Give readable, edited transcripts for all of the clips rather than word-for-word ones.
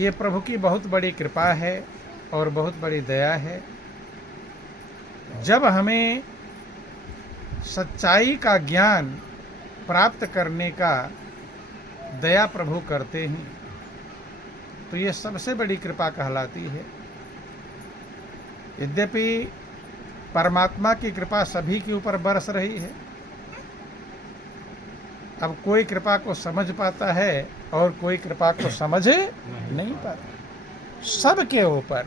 ये प्रभु की बहुत बड़ी कृपा है और बहुत बड़ी दया है। जब हमें सच्चाई का ज्ञान प्राप्त करने का दया प्रभु करते हैं तो ये सबसे बड़ी कृपा कहलाती है। यद्यपि परमात्मा की कृपा सभी के ऊपर बरस रही है, अब कोई कृपा को समझ पाता है और कोई कृपा को समझ नहीं पाता। सबके ऊपर,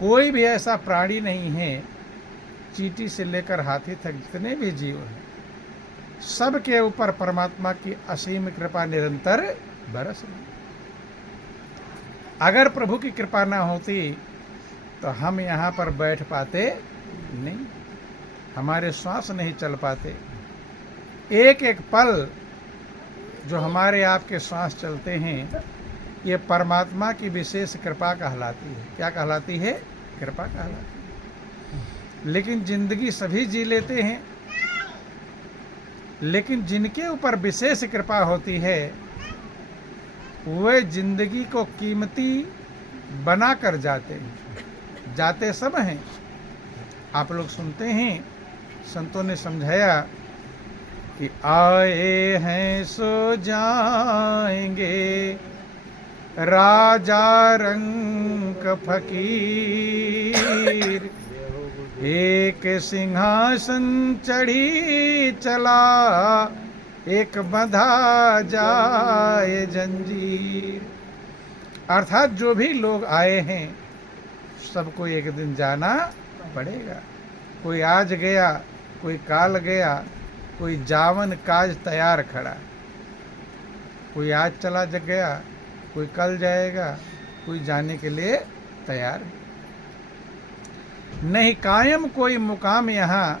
कोई भी ऐसा प्राणी नहीं है, चींटी से लेकर हाथी तक जितने भी जीव हैं, सबके ऊपर परमात्मा की असीम कृपा निरंतर बरस रही। अगर प्रभु की कृपा ना होती तो हम यहाँ पर बैठ पाते नहीं, हमारे श्वास नहीं चल पाते। एक एक पल जो हमारे आपके श्वास चलते हैं, ये परमात्मा की विशेष कृपा कहलाती है। क्या कहलाती है? कृपा कहलाती है। लेकिन जिंदगी सभी जी लेते हैं, लेकिन जिनके ऊपर विशेष कृपा होती है वे जिंदगी को कीमती बना कर जाते हैं। जाते सब हैं। आप लोग सुनते हैं, संतों ने समझाया कि आए हैं सो जाएंगे, राजा रंक फकीर, एक सिंहासन चढ़ी चला, एक बंधा जाए जंजीर। अर्थात जो भी लोग आए हैं सबको एक दिन जाना पड़ेगा। कोई आज गया, कोई काल गया, कोई जावन काज तैयार खड़ा। कोई आज चला जग गया, कोई कल जाएगा, कोई जाने के लिए तैयार है। नहीं कायम कोई मुकाम यहाँ,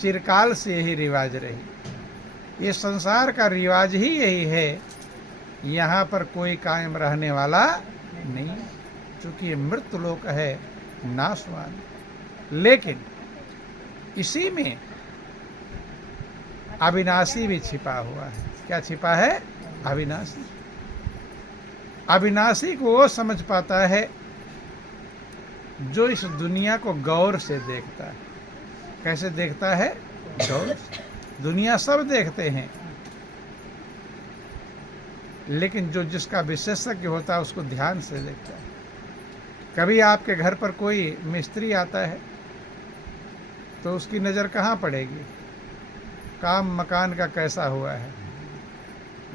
चिरकाल से यही रिवाज रही। ये संसार का रिवाज ही यही है, यहाँ पर कोई कायम रहने वाला नहीं, चूँकि ये मृत्यु लोक है, नाशवान। लेकिन इसी में अविनाशी भी छिपा हुआ है। क्या छिपा है? अविनाशी। अविनाशी को वो समझ पाता है जो इस दुनिया को गौर से देखता है। कैसे देखता है? गौर से। दुनिया सब देखते हैं, लेकिन जो जिसका विशेषज्ञ होता है उसको ध्यान से देखता है। कभी आपके घर पर कोई मिस्त्री आता है तो उसकी नज़र कहाँ पड़ेगी? काम मकान का कैसा हुआ है।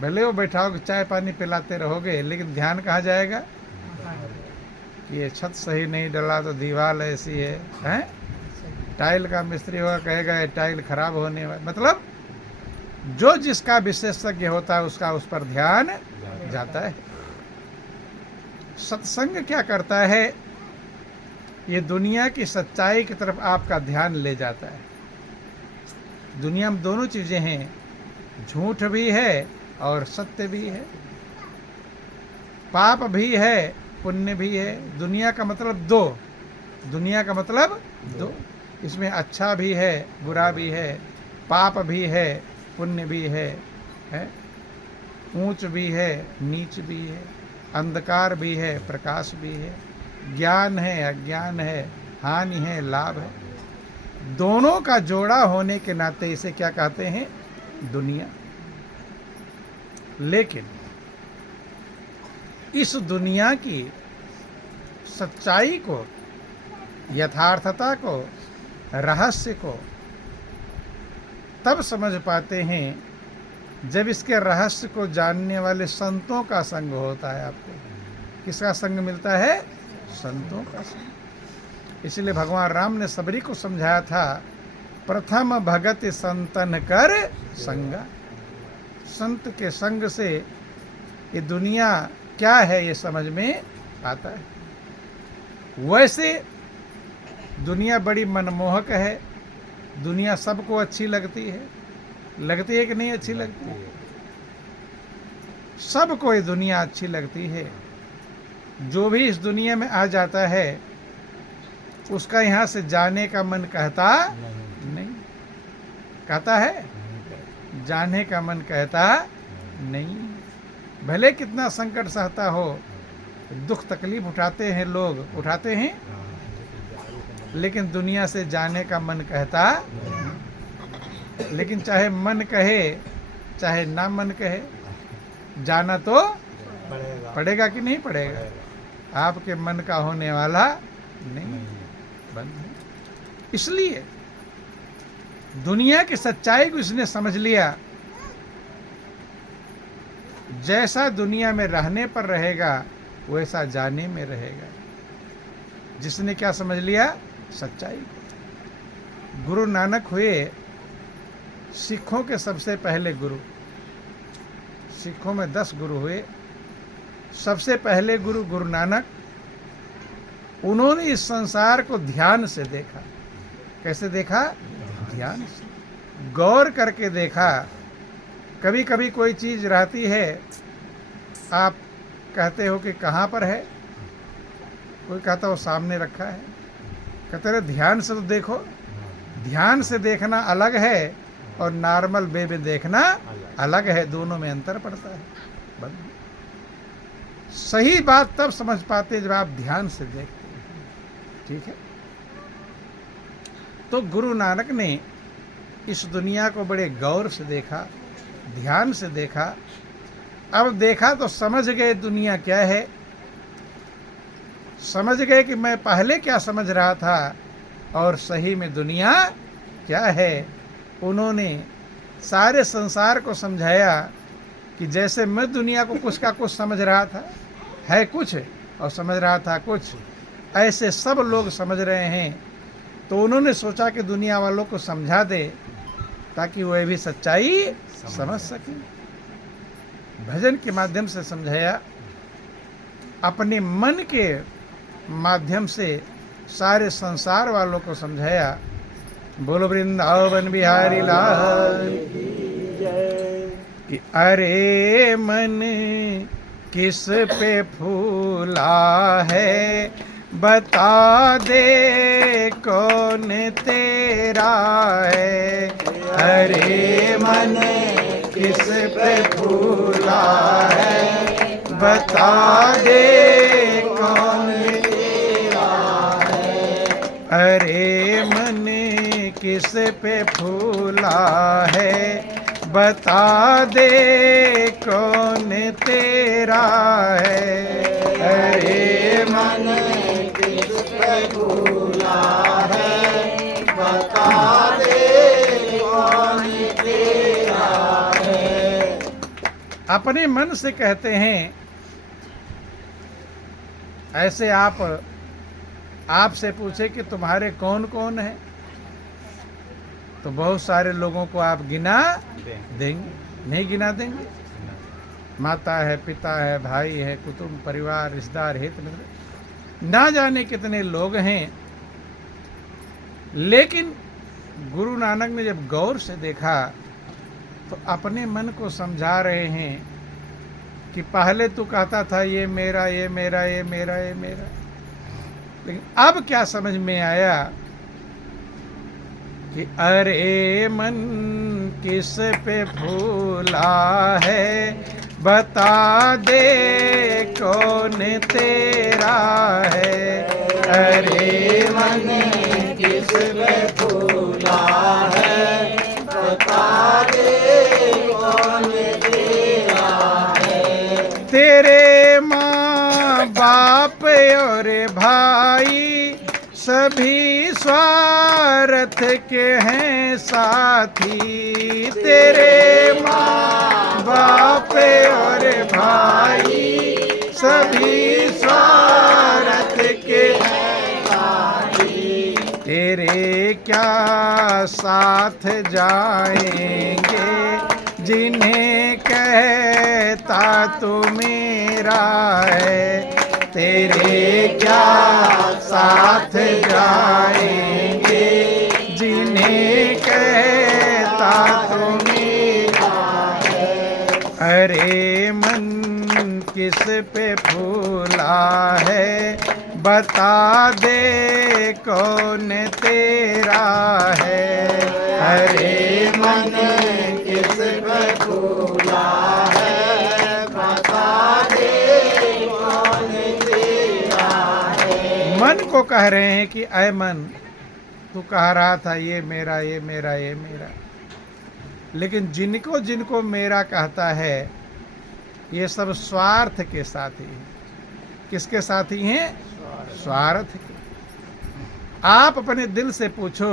भले वो बैठाओगे, चाय पानी पिलाते रहोगे, लेकिन ध्यान कहाँ जाएगा कि ये छत सही नहीं डला तो दीवार ऐसी है, हैं? टाइल का मिस्त्री होगा, कहेगा ये टाइल खराब होने वाला। मतलब जो जिसका विशेषज्ञ होता है उसका उस पर ध्यान जाता है। सत्संग क्या करता है? ये दुनिया की सच्चाई की तरफ आपका ध्यान ले जाता है। दुनिया में दोनों चीज़ें हैं, झूठ भी है और सत्य भी है, पाप भी है, पुण्य भी है। दुनिया का मतलब दो, दुनिया का मतलब दो। इसमें अच्छा भी है, बुरा भी है, पाप भी है, पुण्य भी है, ऊंच भी है, नीच भी है, अंधकार भी है, प्रकाश भी है, ज्ञान है, अज्ञान है, हानि है, लाभ है। दोनों का जोड़ा होने के नाते इसे क्या कहते हैं? दुनिया। लेकिन इस दुनिया की सच्चाई को, यथार्थता को, रहस्य को तब समझ पाते हैं जब इसके रहस्य को जानने वाले संतों का संग होता है। आपको किसका संग मिलता है? संतों का संग। इसलिए भगवान राम ने सबरी को समझाया था, प्रथम भगत संतन कर संगा। संत के संग से ये दुनिया क्या है ये समझ में आता है। वैसे दुनिया बड़ी मनमोहक है, दुनिया सबको अच्छी लगती है कि नहीं अच्छी लगती है? सबको ये दुनिया अच्छी लगती है। जो भी इस दुनिया में आ जाता है उसका यहाँ से जाने का मन कहता नहीं। कहता है? जाने का मन कहता नहीं। भले कितना संकट सहता हो, दुख तकलीफ उठाते हैं लोग, उठाते हैं, लेकिन दुनिया से जाने का मन कहता। लेकिन चाहे मन कहे चाहे ना मन कहे, जाना तो पड़ेगा कि नहीं पड़ेगा? आपके मन का होने वाला नहीं, बंद है। इसलिए दुनिया की सच्चाई को इसने समझ लिया। जैसा दुनिया में रहने पर रहेगा वैसा जाने में रहेगा। जिसने क्या समझ लिया? सच्चाई को। गुरु नानक हुए सिखों के सबसे पहले गुरु। सिखों में 10 गुरु हुए। सबसे पहले गुरु गुरु नानक। उन्होंने इस संसार को ध्यान से देखा। कैसे देखा? ध्यान से, गौर करके देखा। कभी कभी कोई चीज रहती है, आप कहते हो कि कहाँ पर है, कोई कहता हो सामने रखा है, कहते रहे ध्यान से तो देखो। ध्यान से देखना अलग है और नॉर्मल वे में देखना अलग है, दोनों में अंतर पड़ता है। बंद। सही बात तब समझ पाते जब आप ध्यान से देखते हैं। ठीक है? तो गुरु नानक ने इस दुनिया को बड़े गौर से देखा, ध्यान से देखा। अब देखा तो समझ गए दुनिया क्या है। समझ गए कि मैं पहले क्या समझ रहा था और सही में दुनिया क्या है। उन्होंने सारे संसार को समझाया कि जैसे मैं दुनिया को कुछ का कुछ समझ रहा था, है कुछ और समझ रहा था कुछ, ऐसे सब लोग समझ रहे हैं। तो उन्होंने सोचा कि दुनिया वालों को समझा दे ताकि वे भी सच्चाई समझ सकें। भजन के माध्यम से समझाया, अपने मन के माध्यम से सारे संसार वालों को समझाया। बोलो वृंदावन बिहारी लाल कि अरे मन किस पे फूला है, बता दे कौन तेरा है। अरे मन किस पे फूला है, बता दे कौन तेरा है। अरे मन किस पे फूला है, बता दे कौन तेरा है। अरे मन किस पे फूला है, बता दे कौन तेरा है। अपने मन से कहते हैं। ऐसे आपसे पूछे कि तुम्हारे कौन कौन है, तो बहुत सारे लोगों को आप गिना देंगे, नहीं गिना देंगे। माता है, पिता है, भाई है, कुटुंब परिवार रिश्तेदार हित मित्र, ना जाने कितने लोग हैं। लेकिन गुरु नानक ने जब गौर से देखा तो अपने मन को समझा रहे हैं कि पहले तू कहता था ये मेरा, ये मेरा, ये मेरा, ये मेरा, लेकिन अब क्या समझ में आया कि अरे मन किस पे फूला है, बता दे कौन तेरा है। अरे मन किस पे फूला है, बता दे कौन तेरा है। तेरे माँ बाप और भाई सभी स्वार्थ के हैं साथी। तेरे माँ बाप और भाई सभी स्वार्थ के हैं साथी। तेरे क्या साथ जाएंगे जिन्हें कहता तू मेरा है। तेरे क्या साथ जाएंगे जिन्हें कहता तो मेरा है। अरे मन किस पे फूला है, बता दे कौन तेरा है। अरे मन किस पे फूला है, बता दे कौन को कह रहे हैं कि ऐ मन, तू कह रहा था ये मेरा, ये मेरा, ये मेरा, लेकिन जिनको जिनको मेरा कहता है ये सब स्वार्थ के साथी हैं। किसके साथी हैं? स्वार्थ के। आप अपने दिल से पूछो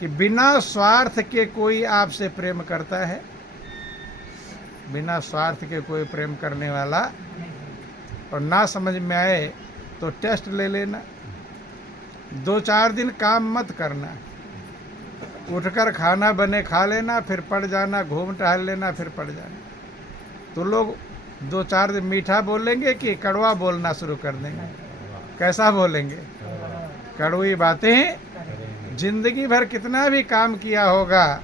कि बिना स्वार्थ के कोई आपसे प्रेम करता है? बिना स्वार्थ के कोई प्रेम करने वाला, और ना समझ में आए तो टेस्ट ले लेना। 2-4 दिन काम मत करना, उठकर खाना बने खा लेना, फिर पड़ जाना, घूम टहल लेना, फिर पड़ जाना। तो लोग 2-4 दिन मीठा बोलेंगे कि कड़वा बोलना शुरू कर देंगे। कैसा बोलेंगे? कड़वी बातें। जिंदगी भर कितना भी काम किया होगा,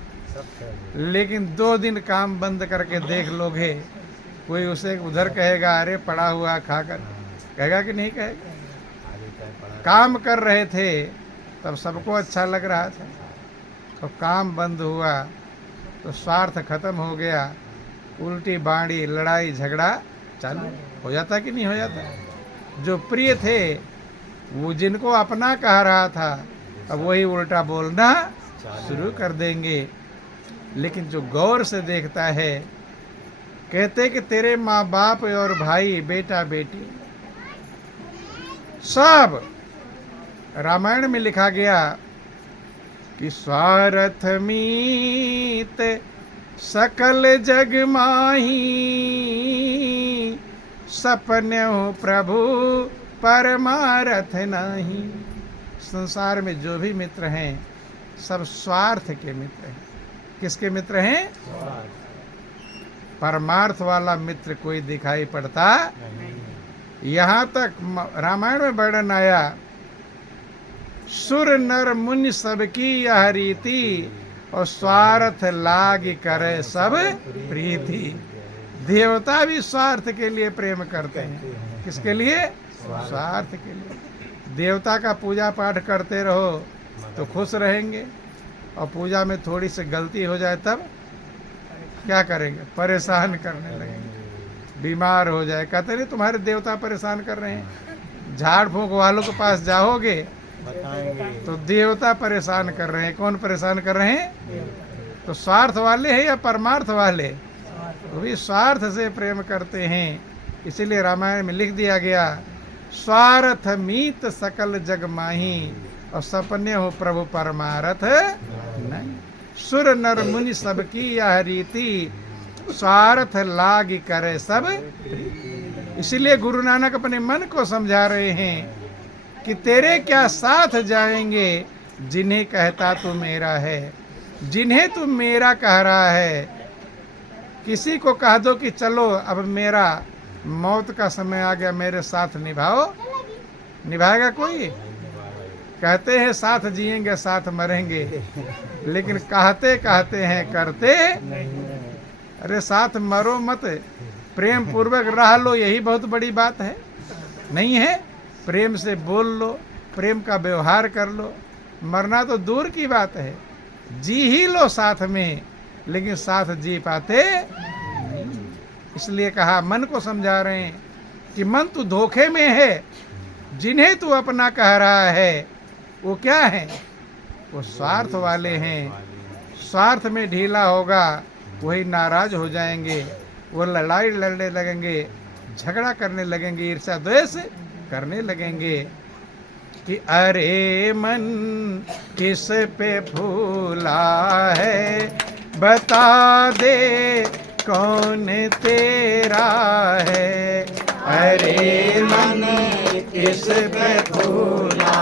लेकिन 2 दिन काम बंद करके देख लोगे, कोई उसे उधर कहेगा अरे पड़ा हुआ खाकर, कहेगा कि नहीं कहेगा? काम कर रहे थे तब सबको अच्छा लग रहा था, तो काम बंद हुआ तो स्वार्थ खत्म हो गया, उल्टी बाड़ी लड़ाई झगड़ा चालू हो जाता कि नहीं हो जाता? जो प्रिय थे वो जिनको अपना कह रहा था, अब वही उल्टा बोलना शुरू कर देंगे। लेकिन जो गौर से देखता है, कहते कि तेरे माँ बाप और भाई बेटा बेटी सब, रामायण में लिखा गया कि स्वार्थ मीत सकल जग माही, सपन्यु प्रभु परमारथ नहीं। संसार में जो भी मित्र हैं सब स्वार्थ के मित्र हैं। किसके मित्र हैं? परमार्थ वाला मित्र कोई दिखाई पड़ता नहीं। यहाँ तक रामायण में वर्णन आया, सुर नर मुनि सबकी यह रीति, और स्वार्थ लाग करे सब प्रीति। देवता भी स्वार्थ के लिए प्रेम करते हैं। किसके लिए? स्वार्थ के लिए। देवता का पूजा पाठ करते रहो तो खुश रहेंगे, और पूजा में थोड़ी सी गलती हो जाए तब क्या करेंगे? परेशान करने लगेंगे, बीमार हो जाए। कहते नहीं तुम्हारे देवता परेशान कर रहे हैं। झाड़ फूंक वालों के पास जाओगे तो देवता परेशान कर रहे हैं। कौन परेशान कर रहे हैं? तो स्वार्थ वाले हैं या परमार्थ वाले? वो भी स्वार्थ से प्रेम करते हैं। इसीलिए रामायण में लिख दिया गया, स्वार्थ मीत सकल जग माही, और सपने हो प्रभु परमारथ नहीं। सुर नर मुनि सबकी यह रीति, स्वार्थ लाग करे सब। इसीलिए गुरु नानक अपने मन को समझा रहे हैं कि तेरे क्या साथ जाएंगे जिन्हें कहता तू मेरा है, जिन्हें तू मेरा कह रहा है। किसी को कह दो कि चलो अब मेरा मौत का समय आ गया, मेरे साथ निभाओ, निभाएगा कोई? कहते हैं साथ जिएंगे साथ मरेंगे, लेकिन कहते कहते हैं करते अरे साथ मरो मत, प्रेम पूर्वक रह लो, यही बहुत बड़ी बात है। नहीं है? प्रेम से बोल लो, प्रेम का व्यवहार कर लो। मरना तो दूर की बात है, जी ही लो साथ में, लेकिन साथ जी पाते नहीं। इसलिए कहा, मन को समझा रहे हैं कि मन तू धोखे में है। जिन्हें तू अपना कह रहा है वो क्या है? वो स्वार्थ वाले हैं। स्वार्थ में ढीला होगा वही नाराज हो जाएंगे, वो लड़ाई लड़ने लगेंगे, झगड़ा करने लगेंगे, ईर्ष्या द्वेष करने लगेंगे कि अरे मन किस पे फूला है, बता दे कौन तेरा है। अरे मन किस पे फूला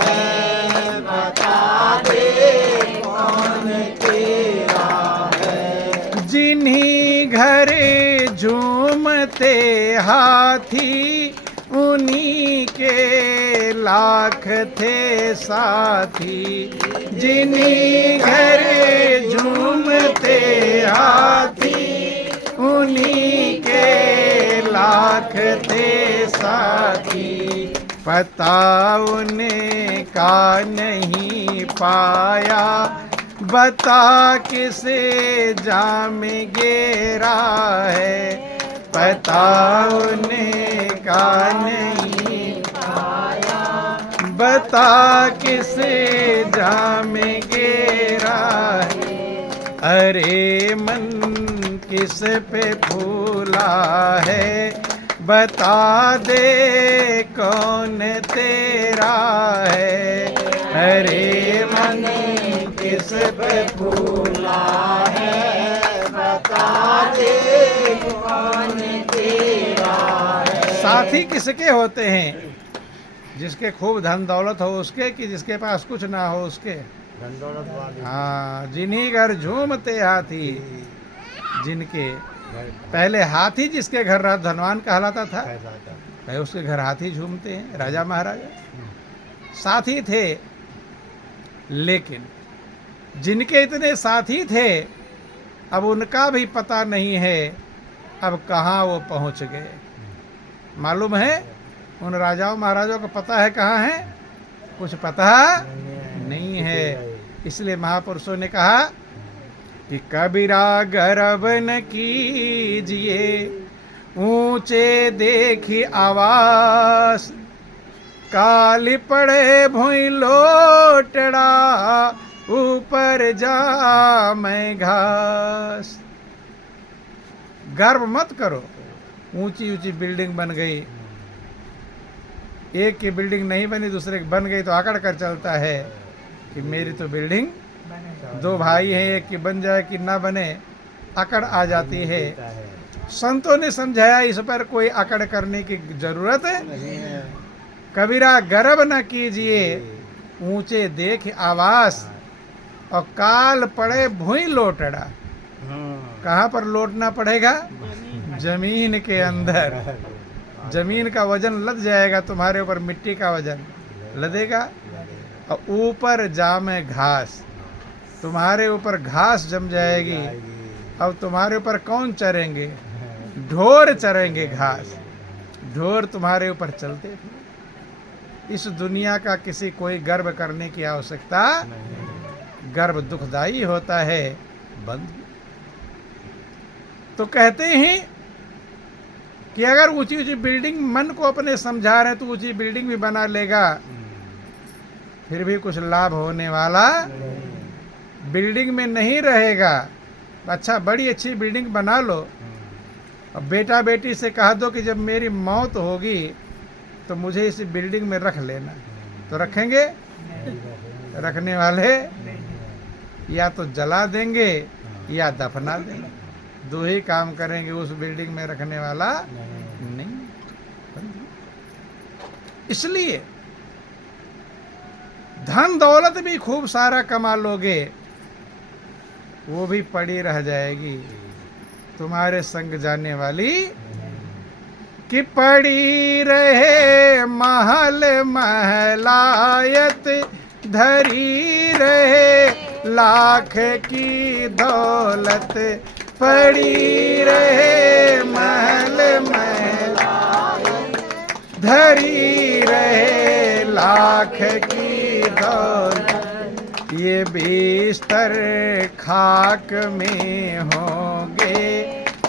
है, बता दे कौन तेरा है। जिन्हीं घरे झूमते हाथी, उन्हीं के लाख थे साथी। जिन्हीं घरे झूमते हाथी, उन्हीं के लाख थे साथी। पता उन्हें का नहीं पाया, बता किसे जाम गेरा है। पता उन्हें का नहीं पाया, बता किसे जाम गेरा है, अरे मन किस पे फूला है, बता दे कौन तेरा है, अरे मन किस पे फूला है, बता दे कौन तेरा है। साथी किसके होते हैं? जिसके खूब धन दौलत हो उसके, कि जिसके पास कुछ ना हो उसके? धन दौलत वाले। हाँ, जिन्हीं घर झूमते हाथी, जिनके पहले हाथी जिसके घर रहा धनवान कहलाता था, भाई उसके घर हाथी झूमते हैं, राजा महाराजा। साथी थे, लेकिन जिनके इतने साथी थे अब उनका भी पता नहीं है, अब कहाँ वो पहुँच गए। मालूम है उन राजाओं महाराजाओं को पता है कहाँ है? कुछ पता नहीं है। इसलिए महापुरुषों ने कहा कि कबीरा गर्व न कीजिए, ऊंचे देखी आवास, काली पड़े भुई लोटड़ा, ऊपर जा मैं घास। गर्व मत करो। ऊंची ऊंची बिल्डिंग बन गई, एक की बिल्डिंग नहीं बनी दूसरे की बन गई तो आकड़ कर चलता है कि मेरी तो बिल्डिंग, दो भाई हैं एक की बन जाए कि ना बने, अकड़ आ जाती है। संतों ने समझाया इस पर कोई अकड़ करने की जरूरत है। कबीरा गर्व न कीजिए, ऊंचे देख आवास, और काल पड़े भुई लोटड़ा। कहाँ पर लौटना पड़ेगा? जमीन के अंदर। जमीन का वजन लद जाएगा तुम्हारे ऊपर, मिट्टी का वजन लदेगा, और ऊपर जामे घास, तुम्हारे ऊपर घास जम जाएगी। अब तुम्हारे ऊपर कौन चरेंगे? ढोर चरेंगे घास। ढोर तुम्हारे ऊपर चलते थे। इस दुनिया का किसी कोई गर्व करने की आवश्यकता, गर्व दुखदाई होता है। बंद तो कहते हैं कि अगर ऊंची ऊंची बिल्डिंग मन को अपने समझा रहे तो ऊंची बिल्डिंग भी बना लेगा, फिर भी कुछ लाभ होने वाला बिल्डिंग में नहीं रहेगा। अच्छा, बड़ी अच्छी बिल्डिंग बना लो, अब बेटा बेटी से कह दो कि जब मेरी मौत होगी तो मुझे इस बिल्डिंग में रख लेना, तो रखेंगे? रखने वाले या तो जला देंगे या दफना देंगे, दो ही काम करेंगे। उस बिल्डिंग में रखने वाला नहीं। इसलिए धन दौलत भी खूब सारा कमा लोगे, वो भी पड़ी रह जाएगी तुम्हारे संग जाने वाली। कि पड़ी रहे महल महलायत, धरी रहे लाख की दौलत, पड़ी रहे महल महलायत, धरी रहे लाख की दौलत, ये बिस्तर खाक में होंगे,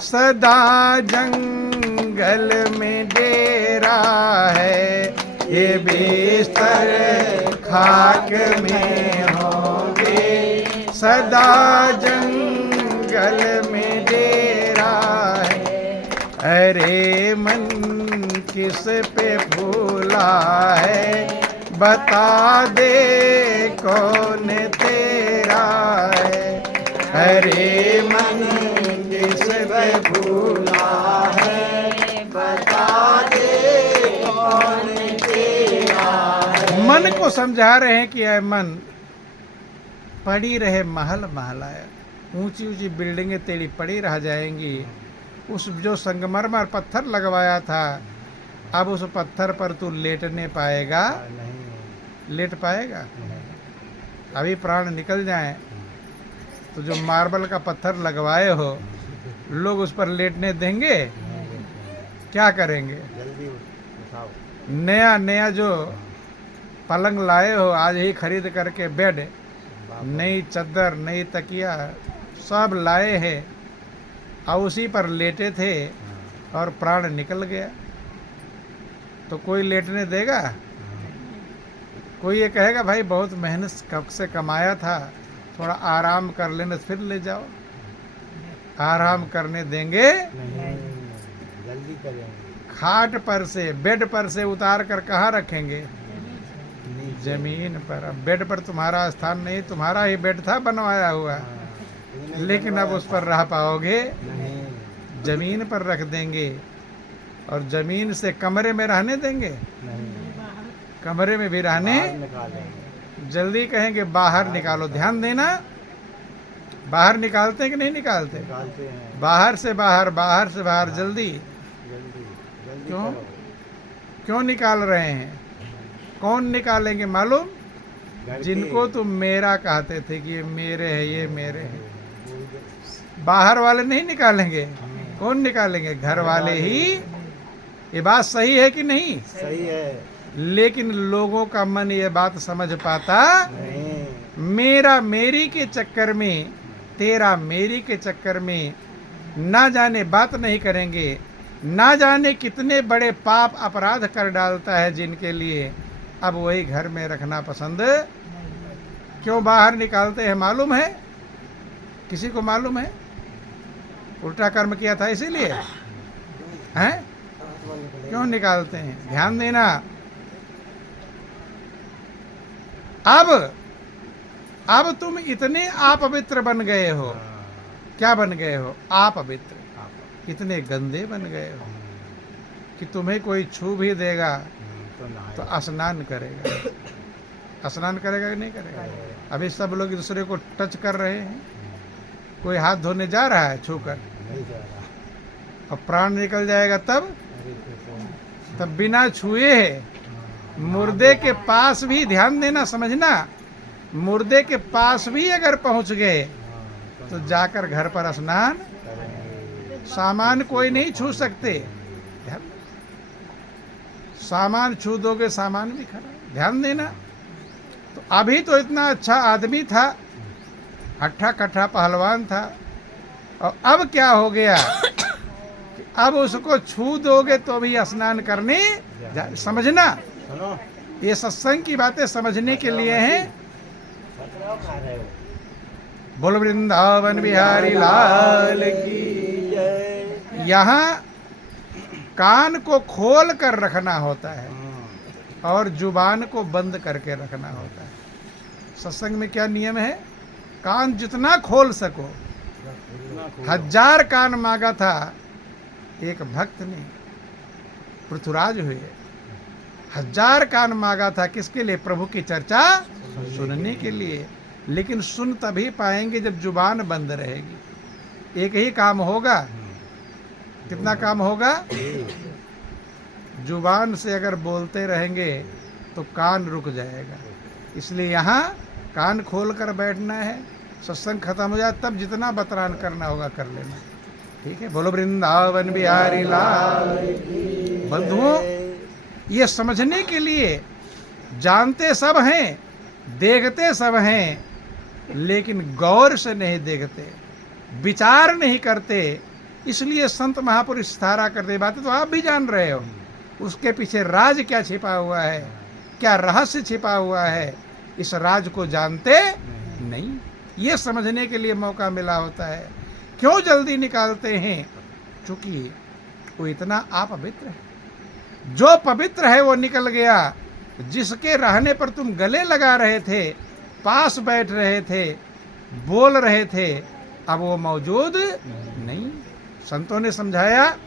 सदा जंगल में डेरा है, ये बिस्तर खाक में होंगे, सदा जंगल में डेरा है, अरे मन किस पे फूला है, बता दे कौन तेरा है, अरे मन किस पे फूला है, बता दे कौन तेरा है। मन को समझा रहे हैं कि ऐ मन, पड़ी रहे महल महलाया, ऊंची ऊंची बिल्डिंगें तेरी पड़ी रह जाएंगी। उस जो संगमरमर पत्थर लगवाया था, अब उस पत्थर पर तू लेटने पाएगा? लेट पाएगा? अभी प्राण निकल जाए तो जो मार्बल का पत्थर लगवाए हो, लोग उस पर लेटने देंगे? क्या करेंगे? जल्दी उठाओ। नया नया जो पलंग लाए हो आज ही खरीद करके, बेड, नई चद्दर, नई तकिया सब लाए हैं, और उसी पर लेटे थे और प्राण निकल गया, तो कोई लेटने देगा? कोई ये कहेगा भाई बहुत मेहनत कब से कमाया था, थोड़ा आराम कर लेने, फिर ले जाओ। आराम करने देंगे? नहीं, जल्दी करेंगे। खाट पर से, बेड पर से उतार कर कहाँ रखेंगे? नीचे। जमीन पर। अब बेड पर तुम्हारा स्थान नहीं, तुम्हारा ही बेड था बनवाया हुआ, तुमने लेकिन अब उस पर बनवाया रह पाओगे? था। नहीं, जमीन पर रख देंगे। और जमीन से कमरे में रहने देंगे? नहीं, कमरे में भी रहने बाहर निकालेंगे। जल्दी कहेंगे बाहर निकालो। ध्यान देना, बाहर निकालते हैं कि नहीं निकालते? निकालते हैं। बाहर से बाहर, बाहर से बाहर, जल्दी। जल्दी जल्दी क्यों? करो। क्यों निकाल रहे हैं? कौन निकालेंगे मालूम? घर के- जिनको तुम मेरा कहते थे कि ये मेरे है, ये मेरे है। भूल गए। बाहर वाले नहीं निकालेंगे। कौन निकालेंगे? घर वाले ही। ये बात सही है कि नहीं? सही है। लेकिन लोगों का मन ये बात समझ पाता नहीं, मेरा मेरी के चक्कर में, तेरा मेरी के चक्कर में ना जाने बात नहीं करेंगे, ना जाने कितने बड़े पाप अपराध कर डालता है जिनके लिए अब वही घर में रखना पसंद। क्यों बाहर निकालते हैं मालूम है? किसी को मालूम है? उल्टा कर्म किया था इसीलिए हैं? क्यों निकालते हैं? ध्यान देना। अब तुम इतने अपवित्र बन गए हो। क्या बन गए हो? अपवित्र। इतने गंदे बन गए हो कि तुम्हें कोई छू भी देगा तो नहाए। तो स्नान करेगा। स्नान करेगा कि नहीं करेगा? अभी सब लोग एक दूसरे को टच कर रहे हैं। कोई हाथ धोने जा रहा है छू कर, नहीं जा रहा। और प्राण निकल जाएगा तब? अरे कृष्ण। तब बिना छुए है। मुर्दे के पास भी, ध्यान देना, समझना, मुर्दे के पास भी अगर पहुंच गए तो जाकर घर पर स्नान करेंगे। सामान कोई नहीं छू सकते। ध्यान, सामान छू दोगे सामान भी खराब। ध्यान देना। तो अभी तो इतना अच्छा आदमी था, हट्ठा कट्ठा पहलवान था, और अब क्या हो गया कि अब उसको छू दोगे तो भी स्नान करने समझना, सुनो, ये सत्संग की बातें समझने के लिए हैं। खतरा खा रहे हो। बोल वृंदावन बिहारी लाल की। जय। यहाँ कान को खोल कर रखना होता है और जुबान को बंद करके रखना होता है। सत्संग में क्या नियम है? कान जितना खोल सको। 1000 कान मांगा था एक भक्त ने, पृथुराज हुए। 1000 कान मांगा था किसके लिए? प्रभु की चर्चा सुनने के लिए। लेकिन सुन तभी पाएंगे जब जुबान बंद रहेगी। एक ही काम होगा। कितना काम होगा? जुबान से अगर बोलते रहेंगे तो कान रुक जाएगा। इसलिए यहाँ कान खोल कर बैठना है। सत्संग खत्म हो जाए तब जितना बतरान करना होगा कर लेना। ठीक है? बोलो वृंदावन बिहारी लाल की। बंधुओं, ये समझने के लिए जानते सब हैं, देखते सब हैं, लेकिन गौर से नहीं देखते, विचार नहीं करते। इसलिए संत महापुरुष इशारा करते। बातें तो आप भी जान रहे हो, उसके पीछे राज क्या छिपा हुआ है, क्या रहस्य छिपा हुआ है, इस राज को जानते नहीं। ये समझने के लिए मौका मिला होता है। क्यों जल्दी निकालते हैं? क्योंकि वो इतना अपवित्र है। जो पवित्र है वो निकल गया। जिसके रहने पर तुम गले लगा रहे थे, पास बैठ रहे थे, बोल रहे थे, अब वो मौजूद नहीं। संतों ने समझाया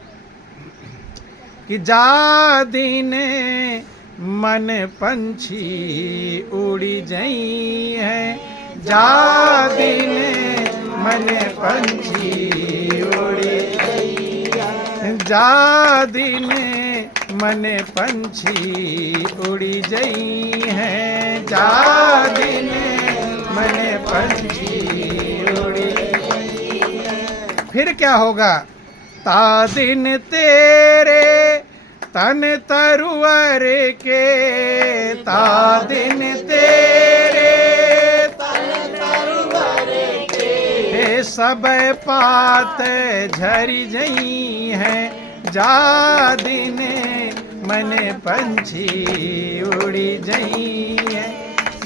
कि जा दीने मन पंछी उड़ी जई है, जा दीने मन पंछी उड़ी जई है, जा दीने मन पंछी उड़ी जई है, जा दीने मन पंछी उड़ी जई है। फिर क्या होगा? ता दिन तेरे तन तरुवर के, ता दिन तेरे तन तरुवर के, सब पात झरी जई हैं, जा दिने मने पंछी उड़ी जई है,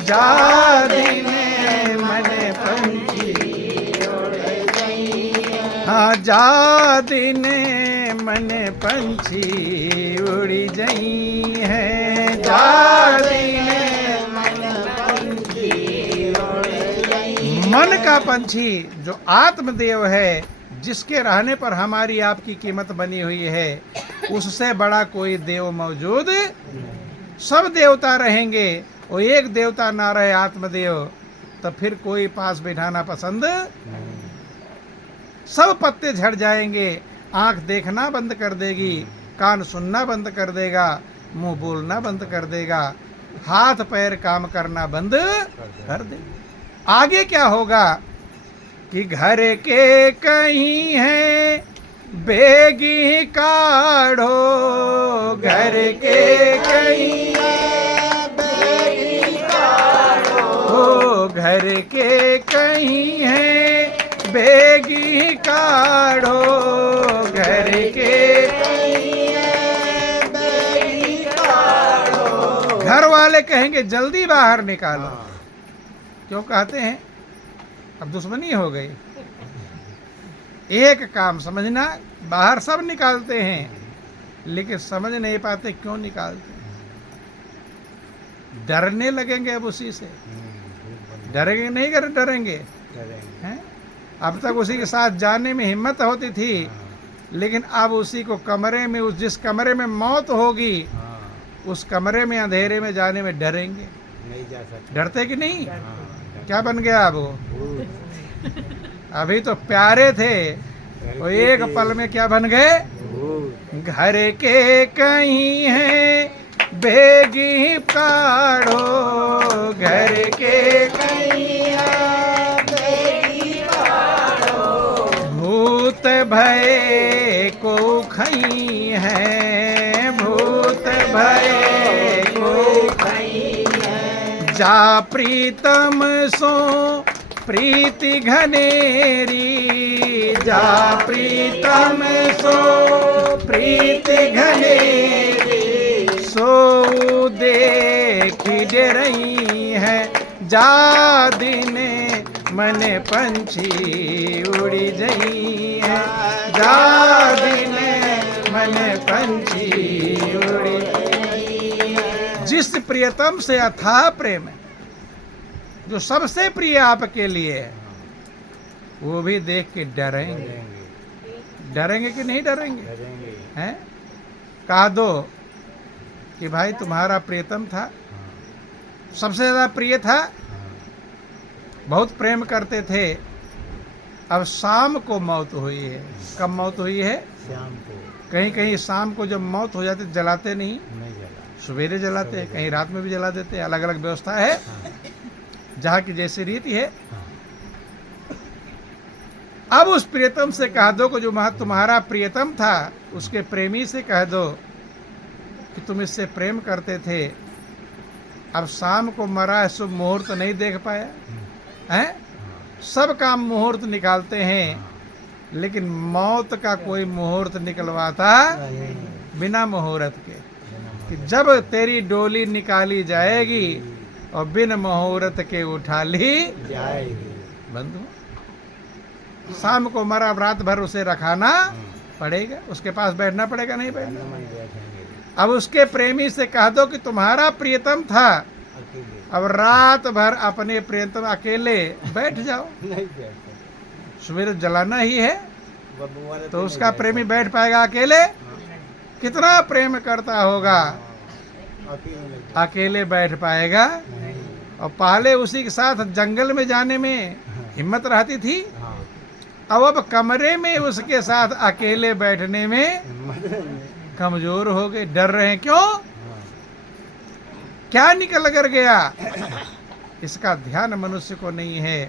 जा दिने मने पंछी उड़ी जई है, हाँ जा दिने मने पंछी उड़ी जई है, जा दिने मने पंछी उड़ी जई। मन का पंछी जो आत्मदेव है, जिसके रहने पर हमारी आपकी कीमत बनी हुई है, उससे बड़ा कोई देव मौजूद। सब देवता रहेंगे, वो एक देवता ना रहे आत्मदेव, तो फिर कोई पास बैठाना पसंद। सब पत्ते झड़ जाएंगे, आंख देखना बंद कर देगी, कान सुनना बंद कर देगा, मुंह बोलना बंद कर देगा, हाथ पैर काम करना बंद कर देगा। आगे क्या होगा कि घर के कहीं है बेगी काढ़ो, घर के कहीं है बेगी काढ़ो, घर के कहीं है बेगी काढ़ो, घर के कहीं है बेगी काढ़ो। घर वाले कहेंगे जल्दी बाहर निकालो। क्यों कहते हैं? अब दुश्मनी हो गई। एक काम समझना, बाहर सब निकालते हैं, लेकिन समझ नहीं पाते क्यों निकालते हैं। डरने लगेंगे अब उसी से। डरेंगे नहीं, कर डरेंगे हैं? अब तक उसी के साथ जाने में हिम्मत होती थी, लेकिन अब उसी को कमरे में, उस जिस कमरे में मौत होगी, उस कमरे में अंधेरे में जाने में डरेंगे। नहीं जा सकते। डरते कि नहीं? क्या बन गया अब वो? अभी तो प्यारे थे, वो एक पल में क्या बन गए? घर के कहीं है बेगी काढ़ो, घर के कहीं है बेगी काढ़ो, भूत भय को खई है, भूत भय को खई है, जा प्रीतम सो प्रीति घनेरी, जा प्रीतम सो प्रीति घनेरी, सो देखी डरई है, जा दिने मने पंछी उड़ी जई है, जा दिने मने पंछी उड़ी जई है। जिस प्रियतम से अथाह प्रेम है, जो सबसे प्रिय आपके लिए है, वो भी देख के डरेंगे। डरेंगे कि नहीं डरेंगे? हैं? कह दो कि भाई तुम्हारा प्रियतम था, सबसे ज़्यादा प्रिय था, बहुत प्रेम करते थे, अब शाम को मौत हुई है। कब मौत हुई है? शाम को। कहीं कहीं शाम को जब मौत हो जाती जलाते नहीं, सवेरे जलाते हैं, कहीं रात में भी जला देते हैं, अलग अलग व्यवस्था है, जहाँ की जैसी रीति है। अब उस प्रियतम से कह दो कि जो तुम्हारा प्रियतम था, उसके प्रेमी से कह दो कि तुम इससे प्रेम करते थे, अब शाम को मरा है, शुभ मुहूर्त नहीं देख पाया हैं? सब काम मुहूर्त निकालते हैं, लेकिन मौत का कोई मुहूर्त निकलवाता बिना मुहूर्त के, कि जब तेरी डोली निकाली जाएगी और बिन मुहूर्त के उठा ली जाएगी। बंधु। शाम को मरा, अब रात भर उसे रखाना पड़ेगा, उसके पास बैठना पड़ेगा, नहीं बैठना। अब उसके प्रेमी से कह दो कि तुम्हारा प्रियतम था, अब रात भर अपने प्रियतम अकेले बैठ जाओ। सवेरे जलाना ही है, तो उसका प्रेमी बैठ पाएगा अकेले? कितना प्रेम करता होगा, अकेले बैठ पाएगा? और पहले उसी के साथ जंगल में जाने में हिम्मत रहती थी, अब कमरे में उसके साथ अकेले बैठने में कमजोर हो गए, डर रहे हैं। क्यों? क्या निकल कर गया? इसका ध्यान मनुष्य को नहीं है।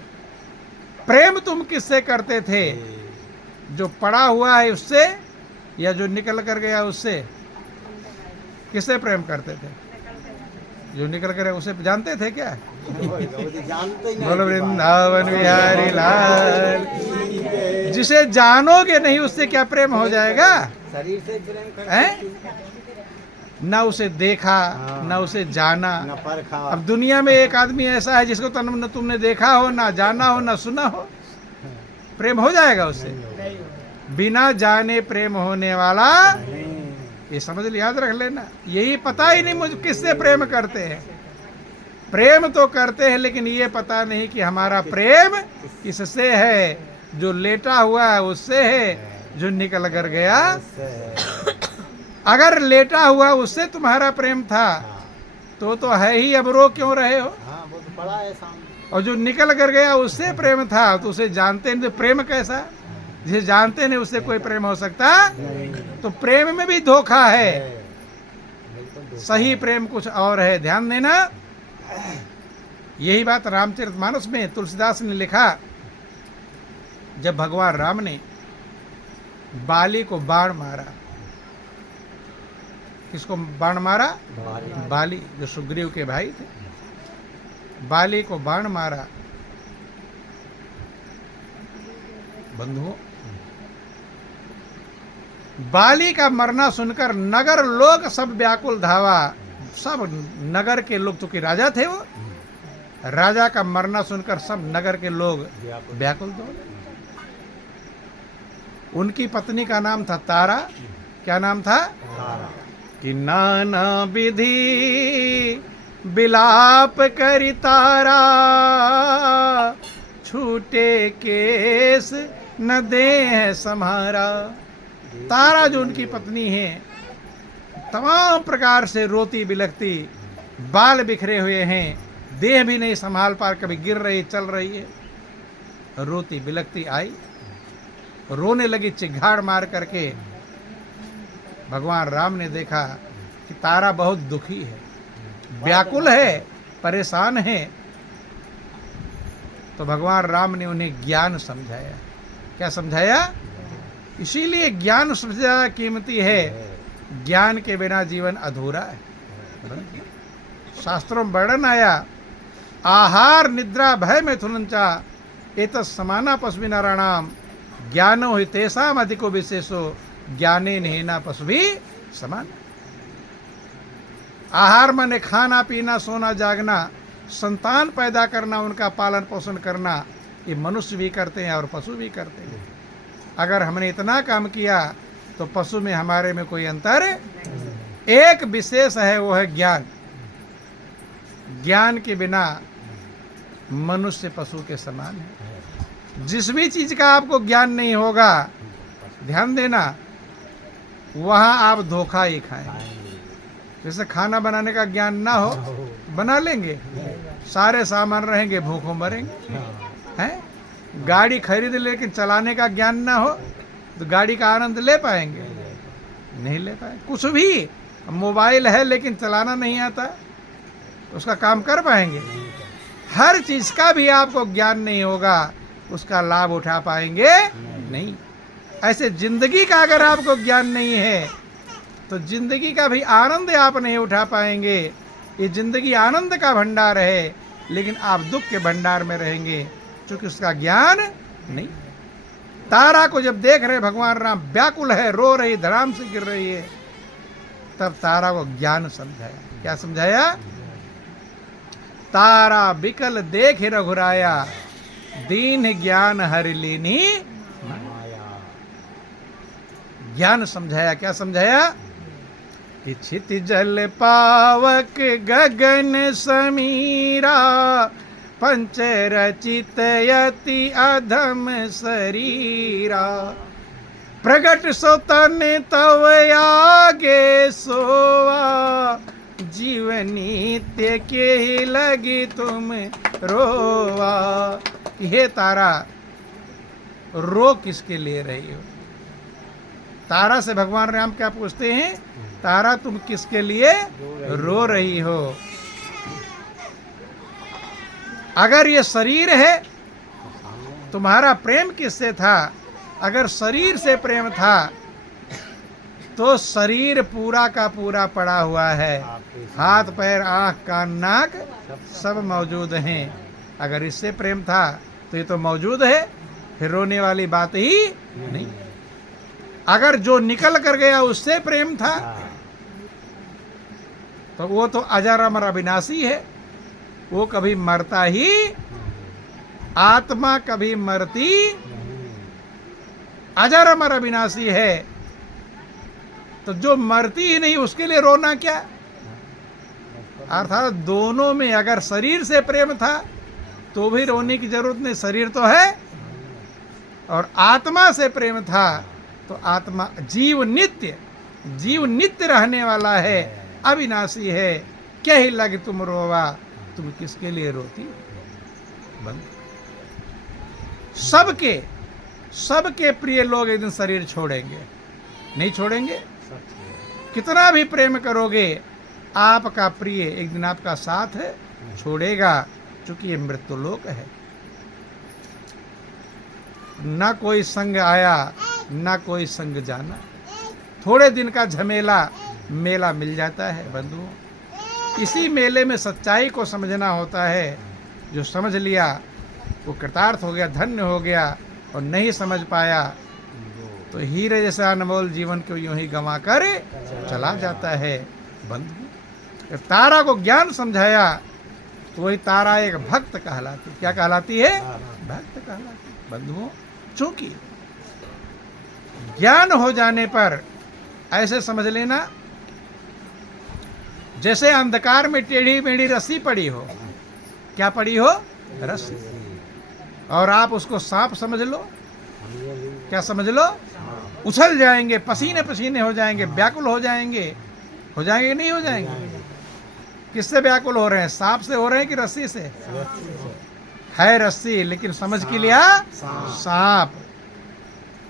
प्रेम तुम किससे करते थे? जो पड़ा हुआ है उससे, या जो निकल कर गया उससे? किससे प्रेम करते थे? जो निकल कर उसे जानते थे क्या? बोलो वृंदावन बिहारी लाल। जिसे जानोगे नहीं उससे क्या प्रेम हो जाएगा? शरीर से प्रेम हैं? न उसे देखा, न उसे जाना। न परखा। अब दुनिया में एक आदमी ऐसा है जिसको न तुमने देखा हो, ना जाना हो, ना सुना हो, प्रेम हो जाएगा उससे? नहीं होगा। बिना जाने प्रेम होने वाला, नहीं। ये समझ लिया, याद रख लेना। यही पता ही नहीं मुझे किससे प्रेम करते हैं। प्रेम तो करते हैं लेकिन ये पता नहीं कि हमारा प्रेम किससे है। जो लेटा हुआ है उससे है, जो निकल कर गया। उससे। अगर लेटा हुआ उससे तुम्हारा प्रेम था हाँ। तो है ही, अब रो क्यों रहे हो? हाँ, वो तो पड़ा है सामने। और जो निकल कर गया उससे प्रेम था तो उसे जानते नहीं, तो प्रेम कैसा? जिसे जानते नहीं उससे कोई प्रेम हो सकता? नहीं। तो प्रेम में भी धोखा है। बिल्कुल धोखा सही है। प्रेम कुछ और है, ध्यान देना। यही बात रामचरितमानस में तुलसीदास ने लिखा, जब भगवान राम ने बाली को बाण मारा। किसको बाण मारा? भारी। बाली, जो सुग्रीव के भाई थे। बाली को बाण मारा। बंधुओं, बाली का मरना सुनकर नगर लोग सब व्याकुल धावा। सब नगर के लोग, तो कि राजा थे वो, राजा का मरना सुनकर सब नगर के लोग व्याकुल दौड़े। उनकी पत्नी का नाम था तारा। क्या नाम था? तारा। कि नाना विधि बिलाप करी तारा, छूटे केस न दे है सम्हारा। तारा जो उनकी पत्नी है, तमाम प्रकार से रोती बिलखती, बाल बिखरे हुए हैं, देह भी नहीं संभाल पा, कभी गिर रही, चल रही है, रोती बिलखती आई, रोने लगी चिघाड़ मार करके। भगवान राम ने देखा कि तारा बहुत दुखी है, व्याकुल है, परेशान है। तो भगवान राम ने उन्हें ज्ञान समझाया। क्या समझाया? इसीलिए ज्ञान सबसे ज्यादा कीमती है। ज्ञान के बिना जीवन अधूरा है। शास्त्रों में वर्णन आया, आहार निद्रा भय मिथुनंचा एतत् समाना पशु नराणाम ज्ञानो हि तेषाम अधिको विशेषो ज्ञाने नेना पशु भी समान। आहार माने खाना पीना, सोना जागना, संतान पैदा करना, उनका पालन पोषण करना, ये मनुष्य भी करते हैं और पशु भी करते हैं। अगर हमने इतना काम किया तो पशु में हमारे में कोई अंतर एक विशेष है, वो है ज्ञान। ज्ञान के बिना मनुष्य पशु के समान है। जिस भी चीज का आपको ज्ञान नहीं होगा, ध्यान देना, वहां आप धोखा ही खाएंगे। जैसे खाना बनाने का ज्ञान ना हो, बना लेंगे, सारे सामान रहेंगे, भूखों मरेंगे। हैं? गाड़ी खरीद लेकिन चलाने का ज्ञान ना हो तो गाड़ी का आनंद ले पाएंगे? नहीं ले पाएंगे। कुछ भी, मोबाइल है लेकिन चलाना नहीं आता, उसका काम कर पाएंगे? हर चीज का भी आपको ज्ञान नहीं होगा, उसका लाभ उठा पाएंगे नहीं। ऐसे जिंदगी का अगर आपको ज्ञान नहीं है तो जिंदगी का भी आनंद आप नहीं उठा पाएंगे। ये जिंदगी आनंद का भंडार है, लेकिन आप दुख के भंडार में रहेंगे क्योंकि उसका ज्ञान नहीं। तारा को जब देख रहे भगवान राम, व्याकुल है, रो रही, धड़ाम से गिर रही है, तब तारा को ज्ञान समझाया। क्या समझाया? तारा बिकल देख रघुराया, दीन ज्ञान हरि लीनी माया। ज्ञान समझाया। क्या समझाया? कि छित जल पावक गगन समीरा, पंच रचित यति अधम शरीरा, प्रगट सो तन तव आगे सोवा, जीव नित्य के ही लगी तुम रोवा। हे तारा, रो किसके लिए रही हो? तारा से भगवान राम क्या पूछते हैं? तारा तुम किसके लिए रो रही हो? अगर ये शरीर है, तुम्हारा प्रेम किससे था? अगर शरीर से प्रेम था तो शरीर पूरा का पूरा पड़ा हुआ है, हाथ पैर आँख कान नाक सब मौजूद हैं। अगर इससे प्रेम था तो ये तो मौजूद है, फिर रोने वाली बात ही नहीं। अगर जो निकल कर गया उससे प्रेम था तो वो तो अजर अमर अविनाशी है, वो कभी मरता ही, आत्मा कभी मरती, अजर अमर अविनाशी है। तो जो मरती ही नहीं उसके लिए रोना क्या? अर्थात दोनों में अगर शरीर से प्रेम था तो भी रोने की जरूरत नहीं, शरीर तो है, और आत्मा से प्रेम था तो आत्मा जीव नित्य रहने वाला है, अविनाशी है। क्या ही लगे तुम रोवा, तुम किसके लिए रोती? बंद। सबके प्रिय लोग एक दिन शरीर छोड़ेंगे, नहीं छोड़ेंगे? कितना भी प्रेम करोगे, आपका प्रिय एक दिन आपका साथ छोड़ेगा, क्योंकि ये मृत्यु लोक है। ना कोई संग आया ना कोई संग जाना, थोड़े दिन का झमेला मेला मिल जाता है बंधुओं। इसी मेले में सच्चाई को समझना होता है। जो समझ लिया वो कृतार्थ हो गया, धन्य हो गया, और नहीं समझ पाया तो हीरे जैसा अनमोल जीवन को यूं ही गंवा कर चला जाता है बंधु। तारा को ज्ञान समझाया तो वही तारा एक भक्त कहलाती। क्या कहलाती है? भक्त कहलाती बंधुओं। चूंकि ज्ञान हो जाने पर ऐसे समझ लेना जैसे अंधकार में टेढ़ी मेढ़ी रस्सी पड़ी हो। क्या पड़ी हो? रस्सी। और आप उसको सांप समझ लो। क्या समझ लो? उछल जाएंगे, पसीने पसीने हो जाएंगे, व्याकुल हो जाएंगे कि नहीं हो जाएंगे? किससे व्याकुल हो रहे हैं? सांप से हो रहे हैं कि रस्सी से? है रस्सी, लेकिन समझ के लिया सांप।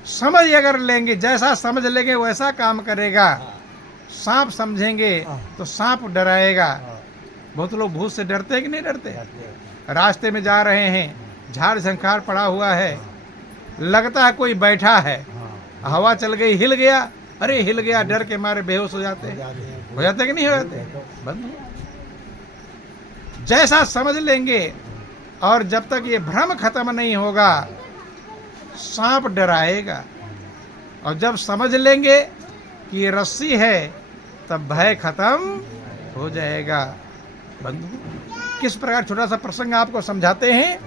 समझ अगर लेंगे, जैसा समझ लेंगे वैसा काम करेगा। सांप समझेंगे तो सांप डराएगा। बहुत लोग भूत से डरते हैं कि नहीं डरते? रास्ते में जा रहे हैं, झाड़ झंखाड़ पड़ा हुआ है, लगता है कोई बैठा है, हवा चल गई, हिल गया, अरे हिल गया, डर के मारे बेहोश हो जाते हैं कि नहीं हो जाते? बंद। जैसा समझ लेंगे, और जब तक ये भ्रम खत्म नहीं होगा सांप डराएगा, और जब समझ लेंगे कि ये रस्सी है तब भय खत्म हो जाएगा बंधु। किस प्रकार, छोटा सा प्रसंग आपको समझाते हैं।